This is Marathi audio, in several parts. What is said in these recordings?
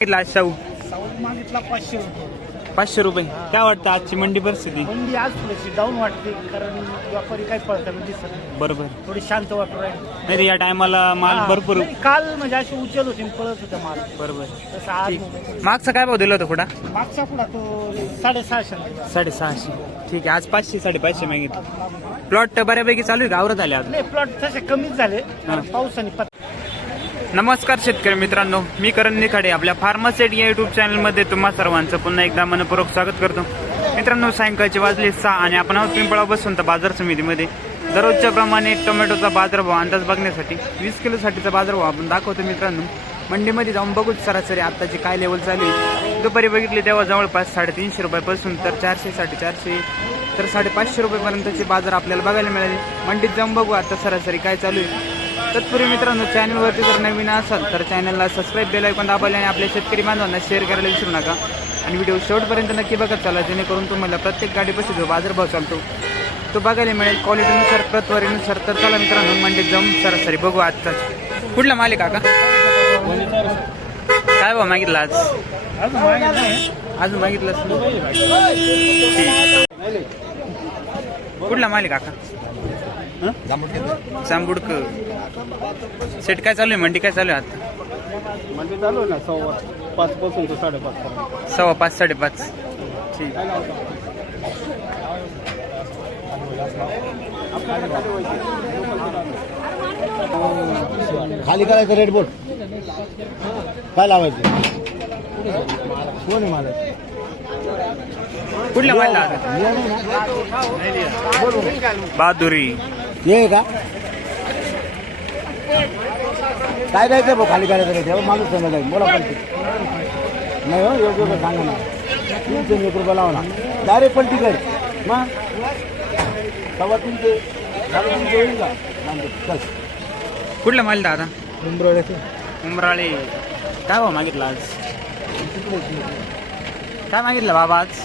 आज शाहू? साऊथ मागितला पाचशे रुपये. पाचशे रुपये. काय वाटतं आजची मंडी परिस्थिती? मंडी आज थोडीशी डाऊन वाटते कारण व्यापारी काय पळताना दिसत नाही. बरोबर. थोडी शांत वाटू राहील. नाही रे, या टायमाला माल भरपूर काल म्हणजे अशी उचल होती आणि पळत होता माल. बरोबर. तसं आज नाही. मागचा काय भाव दिला होता कुठं? मागचा पुढा तो साडेसहाशे. साडेसहाशे. ठीक आहे आज पाचशे साडेपाचशे मागितलं. प्लॉट बऱ्यापैकी चालू आहे गावरात आले आता नाही प्लॉट तसे कमीच झाले. हा. पावसाने पत नमस्कार शेतकरी मित्रांनो मी करण निखाडे आपल्या फार्मासेट या युट्यूब चॅनलमध्ये तुम्हा सर्वांचं पुन्हा एकदा मनपूर्वक स्वागत करतो. मित्रांनो सायंकाळची वाजले सहा आणि आपण आहोत पिंपळा बसून तर बाजार समितीमध्ये. दररोजच्या प्रमाणे टोमॅटोचा बाजारभाव अंदाज बघण्यासाठी वीस किलोसाठीचा बाजारभाव आपण दाखवतो मित्रांनो. मंडीमध्ये जाऊन बघू सरासरी आत्ताची काय लेवल चालू आहे. दुपारी बघितली तेव्हा जवळपास साडेतीनशे रुपयापासून तर चारशे साडेचारशे तर साडेपाचशे रुपयेपर्यंतचे बाजार आपल्याला बघायला मिळाले. मंडीत जाऊन बघू आता सरासरी काय चालू आहे. तत्पूर्वी मित्रांनो चॅनलवरती जर नवीन असाल तर चॅनलला सबस्क्राईब बेल ऐकून दाबायला आणि आपल्या शेतकरी बांधवांना शेअर करायला विसरू नका. आणि व्हिडिओ शेवटपर्यंत नक्की बघत चाला जेणेकरून तुम्हाला प्रत्येक गाडीपाशी जो बाजारभाव चालतो तो बघायला मिळेल. क्वालिटीनुसार प्रतवारीनुसार तर चला मित्रांनो मंडीत जाऊन सरासरी बघू आजचा. कुठला मालिक काका? काय भाव मागितला आज? अजून मागितलं कुठला मालिक काका? जांबुडक सेट काय चालू आहे? मंडी काय चालू आहे आता? म्हणजे चालू ना सव्वा पाच पासून तो साडेपाच सव्वा पाच साडेपाच. ठीक. खाली करायचं रेड बोर्ड काय लावायचं? कोण आहे मला कुठला माल बहादुरी. हे आहे का? काय द्यायचं भाऊ खाली करायचं रेट एवढं माणूस समजा जाईल. बोला पण नाही हो योग्य योग्य सांगा ना. तीनशे एक रुपये लावा ना. डायरेक्ट पलटी कर मग? सव्वा तीनशे साडेतीनशे होईल का. चल. कुठला माल दादा? उमराळे काय भाव मागितला आज? काय मागितलं बाबा आज?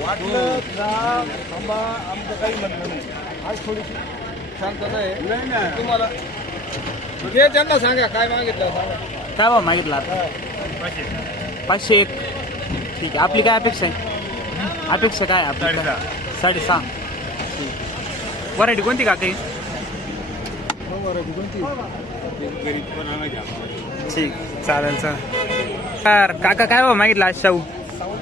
वाटलं का थांबा आमचं काही म्हणणं नाही. आज थोडीशी शांतता आहे. नाही ना तुम्हाला जे त्यांना सांगा काय मागितलं सांगा. काय भाव मागितला आता? पाचशे एक. ठीक आहे. आपली काय अपेक्षा आहे? अपेक्षा काय आहे आपली? साडेसहा. व्हरायटी कोणती काका ही? ठीक. चालेल चालेल. तर काका काय भाव मागितला आज शाहू?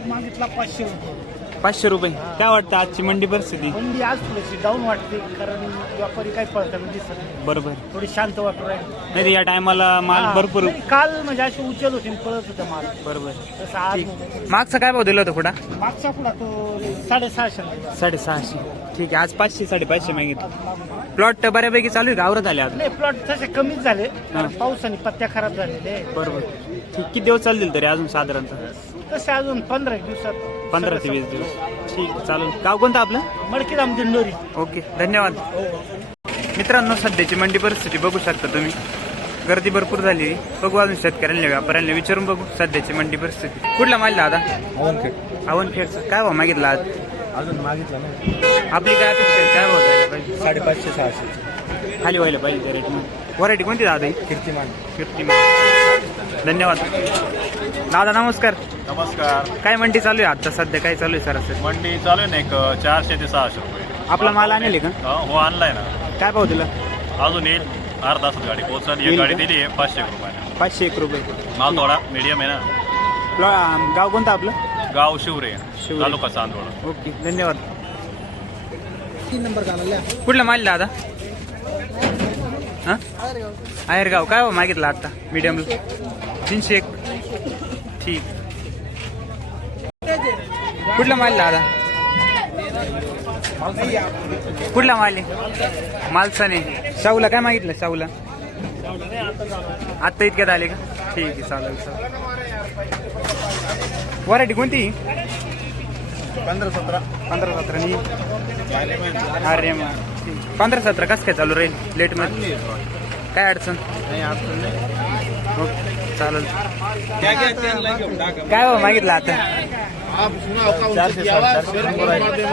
मागितला पाचशे रुपये. पाचशे रुपये. काय वाटतं आजची मंडी परिस्थिती? मंडी आज थोडीशी डाऊन वाटते कारण व्यापारी काय दिसत नाही. बरोबर. थोडी शांत वाटू राहील नाही या टायमाला माल भरपूर काल म्हणजे अशी उचल होती आणि पळत होता माल. बरोबर. तसं आज ठीक. नाही. मागचा काय भाव दिला होता कुठं? मागचा पुढा तो साडेसहाशे. साडेसहाशे. ठीक आहे आज पाचशे साडेपाचशे मागितलं. प्लॉट बऱ्यापैकी चालू आहे गावरात आले आता? नाही प्लॉट तसे कमीच झाले. कारण पावसाने पत्त्या खराब झालेले. बरोबर. ठीक किती दिवस चालतील तरी अजून साधारणतः? तसे अजून पंधरा दिवसात. पंधरा ते वीस दिवस. ठीक आहे, चालेल. गाव कोणतं आपलं? मडकीराम दिंडोरी. ओके धन्यवाद. मित्रांनो सध्याची मंडी परिस्थिती बघू शकता तुम्ही. गर्दी भरपूर झाली बघू अजून शेतकऱ्यांना व्यापाऱ्यांना विचारून बघू सध्याची मंडी परिस्थिती. कुठला माल दादा? अवन खेळचं काय भाव मागितला आज? अजून मागितलं नाही. आपली काय अपेक्षा आहे? काय भाव पाहिजे? साडेपाचशे सहाशे. खाली व्हायला पाहिजे त्या रेटमध्ये व्हरायटी कोणती दादा ही? कीर्तिमान. फिफ्टी धन्यवाद. दादा नमस्कार. नमस्कार. काय मंडी चालू आहे आता सध्या काय चालू आहे सरासरी? मंडी चालू आहे ना एक चारशे ते सहाशे रुपये. आपला माल आणले का? हा, हो आणलाय ना. काय भाव दिला? अजून येईल. अर्धा तासात गाडी पोहोचल येईल एक गाडी का? दिली आहे पाचशे रुपये. पाचशे एक रुपये. माल थोडा मीडियम आहे ना. प्लॉ- गाव कोणतं आपलं? गाव शिवरे शिवरे. तालुका चांदवड ओके धन्यवाद. तीन नंबर कुठला माल दादा? हां? आहेरगाव. काय भाव मागितला आता? मीडियमला तीनशे एक. ठीक. कुठला माल दादा? कुठला माल आहे? मालसाने. शाहूला काय मागितलं शाहूला? आत्ता इतक्यात आले का? ठीक आहे चालेल चालेल. व्हरायटी कोणती? पंधरा सतरा. पंधरा सतरा ठीक. पंधरा सतरा कसं काय चालू राहील? लेटमध्ये? काय अडचण? ओके चालेल. काय भाव मागितलं आता?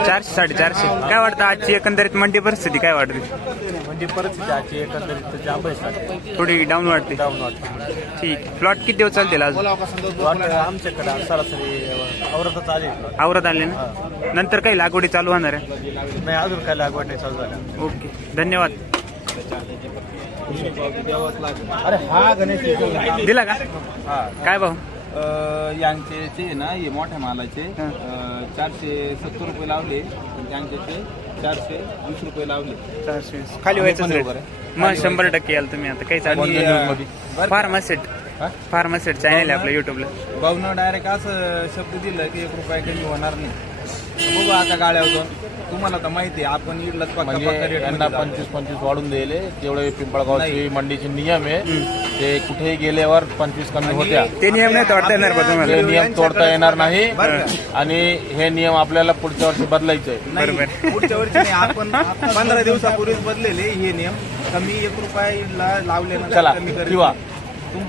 चारशे साडेचारशे काय वाटतं आजची एकंदरीत मंडी परिस्थिती? काय वाटते? मंडी परिस्थिती आजची एकंदरीत आहे थोडी डाऊन वाटते. डाऊन वाटते. ठीक प्लॉट किती दिवस चालतील आज? आमच्याकडे सरासरी औरतच आली. आवरत आले ना? नंतर काही लागवडी चालू होणार आहे? नाही अजून काय लागवड नाही चालू झाल्या ओके. धन्यवाद. अरे हा गणेश दिला का? हा. काय भाऊ? अ, यांचे ते ना हे मोठ्या मालाचे. अ, चारशे सत्तर रुपये लावले पण त्यांचे ते चारशे वीस रुपये लावले. चारशे खाली व्हायचं रेट मग शंभर टक्के याल तुम्ही आता. काहीच आणि, अ? फार्मासेट हा? फार्मासेट चॅनल आहे आपल्या युट्यूबला भाऊनं डायरेक्ट असं शब्द दिलं की एक रुपया कमी होणार नाही. बघू आता गाड्या होतो तुम्हाला तर माहिती आहे आपण इडलंच पक्का म्हणजे पक्का rate यांना मध्ये जातो. पंचवीस पंचवीस वाढून दिले जेवढे पिंपळगावचे. मंडीचे नियम आहे ते कुठेही गेल्यावर पंचवीस कमी होत्या ते नियम नाही तोडता येणार तुम्हाला ते नियम तोडता येणार नाही बरं का? आणि हे नियम आपल्याला पुढच्या वर्षी बदलायचे आहे नाही, बरोबर. पुढच्या वर्षी नाही आपण पंधरा दिवसापूर्वीच बदलेले हे नियम कमी एक रुपया इडला लावल्यानंतर चला. किंवा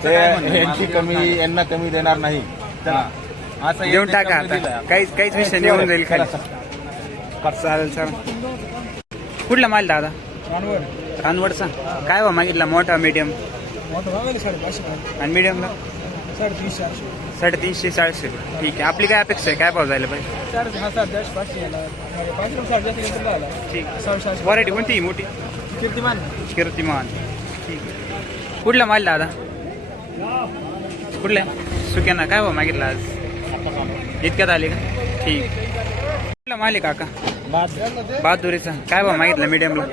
ते? यांची कमी. यांना कमी देणार नाही चला देऊन टाका आता. काहीच काहीच विषय निघून जाईल खाली. चालेल चालेल. कुठला माल दादा? रानवडचा? काय बा मागितला? मोठा मीडियम आणि मीडियमला साडेतीनशे चारशे. ठीक आहे. आपली काय अपेक्षा आहे? काय भाव जायला पाहिजे? ठीक व्हरायटी कोणती मोठी? कीर्तिमान. कीर्तिमान. ठीक आहे. कुठला माल दादा? कुठला? सुक्याना. काय भाव मागितला आज? इतक्यात आले का? ठीक. कुठला माल आहे काका? बहादुरीचा. काय भाव मागितला मीडियमला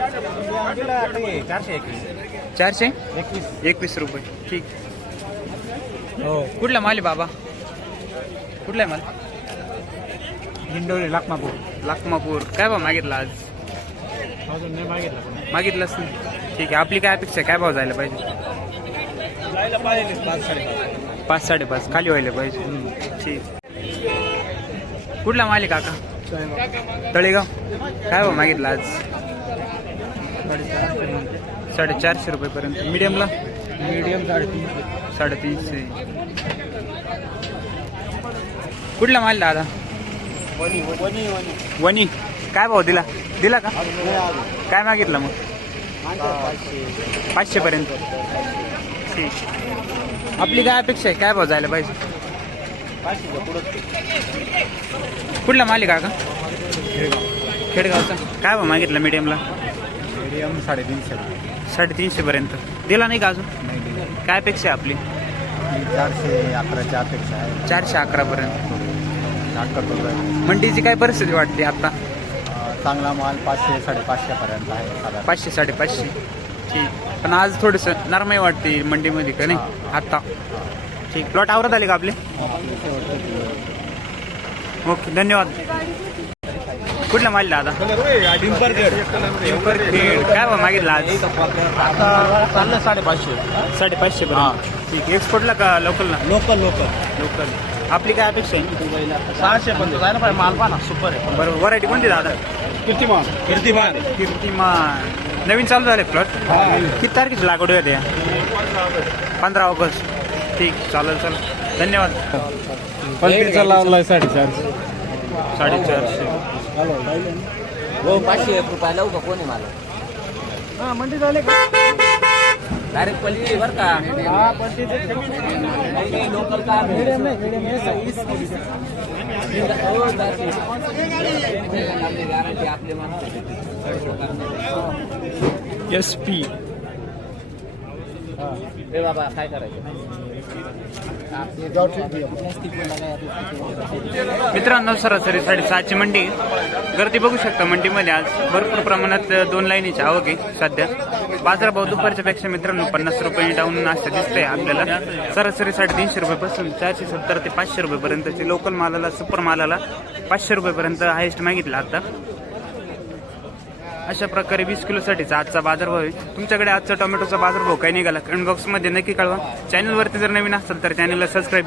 चारशे एकवीस चारशे? एकवीस रुपये. ठीक. कुठला माल आहे बाबा? कुठला आहे माल? हिंडोली लाखमापूर. लाखमापूर. काय भाव मागितला आज? अजून नाही मागितलं मागितलंच नाही. ठीक आहे. आपली काय अपेक्षा? काय भाव जायला पाहिजे? जायला पाहिजे पाच साडेपाच. पाच साडेपाच. खाली व्हायला पाहिजे. ठीक. कुठला माल आहे काका? तळेगाव. काय भाव मागितला आज? साडेचारशे रुपयेपर्यंत. मीडियमला मीडियम साडेतीनशे. साडेतीनशे. कुठला माल दादा? वनी काय भाव दिला? दिला का? काय मागितलं मग? पाचशे. पर्यंत ठीक. आपली काय अपेक्षा आहे? काय भाव जायला पाहिजे? कुठला माल आहे काका खेडगावचा. काय भाव मागितला मीडियमला मीडियम साडेतीनशे. साडेतीनशे पर्यंत. दिला नाही का अजून? काय अपेक्षा आहे आपली? चारशे अकराच्या अपेक्षा आहे. चारशे अकरा पर्यंत. नाटक मंडीची काय परिस्थिती वाटते आता? चांगला माल पाचशे साडेपाचशे पर्यंत आहे साधारण. पाचशे साडेपाचशे. ठीक. पण आज थोडस नरमाई वाटते मंडीमध्ये का नाही? आता. ठीक. प्लॉट आवरत आले का आपले? ओके धन्यवाद. कुठला माल दादा? पिंपरखेड काय भाव मागितला आज? चाललं साडेपाचशे. साडेपाचशे पर्यंत ठीक एक्सपोर्टला का लोकलला लोकल लोकल लोकल आपली काय अपेक्षा आहे? सहाशे पण पाहिजे माल पाना सुपर आहे. बरोबर. व्हरायटी कोणती दादा? कीर्तिमान. कीर्तिमान. कीर्तिमान. नवीन चालू झाले प्लॉट किती तारखेची लागवड होते पंधरा ऑगस्ट. ठीक चालेल चालेल. धन्यवाद. पंचवीसचा लावलाय साडेचारशे. साडेचारशे. हो पाचशे एक रुपया लावू का? कोणी मला हा मंडी झाले का? डायरेक्ट पल्ली बरं का? नाही, लोकल का हो. आपली माणसं. S P. ए बाबा काय करायचं? मित्रांनो सरासरी साडेसहाची मंडी. गर्दी बघू शकता मंडीमध्ये आज. भरपूर प्रमाणात दोन लाईनीची आवक आहे सध्या. बाजारभाव दुपारच्या पेक्षा मित्रांनो पन्नास रुपये डाऊन असं दिसतंय आपल्याला. सरासरी साडेतीनशे रुपयापासून चारशे सत्तर ते पाचशे रुपयेपर्यंतचे लोकल मालाला सुपर मालाला पाचशे रुपयेपर्यंत हायेस्ट मागितला आता. अशा प्रकारे वीस किलोसाठीचा आजचा बाजारभाव आहे. तुमच्याकडे आजचा टोमॅटोचा बाजारभाव काही निघाला कमेंट बॉक्समध्ये नक्की कळवा. चॅनलवरती जर नवीन असेल तर चॅनलला सबस्क्राईब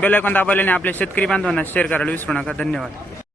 बेलायकॉन दाबाल्याने आपल्या शेतकरी बांधवांना शेअर करायला विसरू नका. धन्यवाद.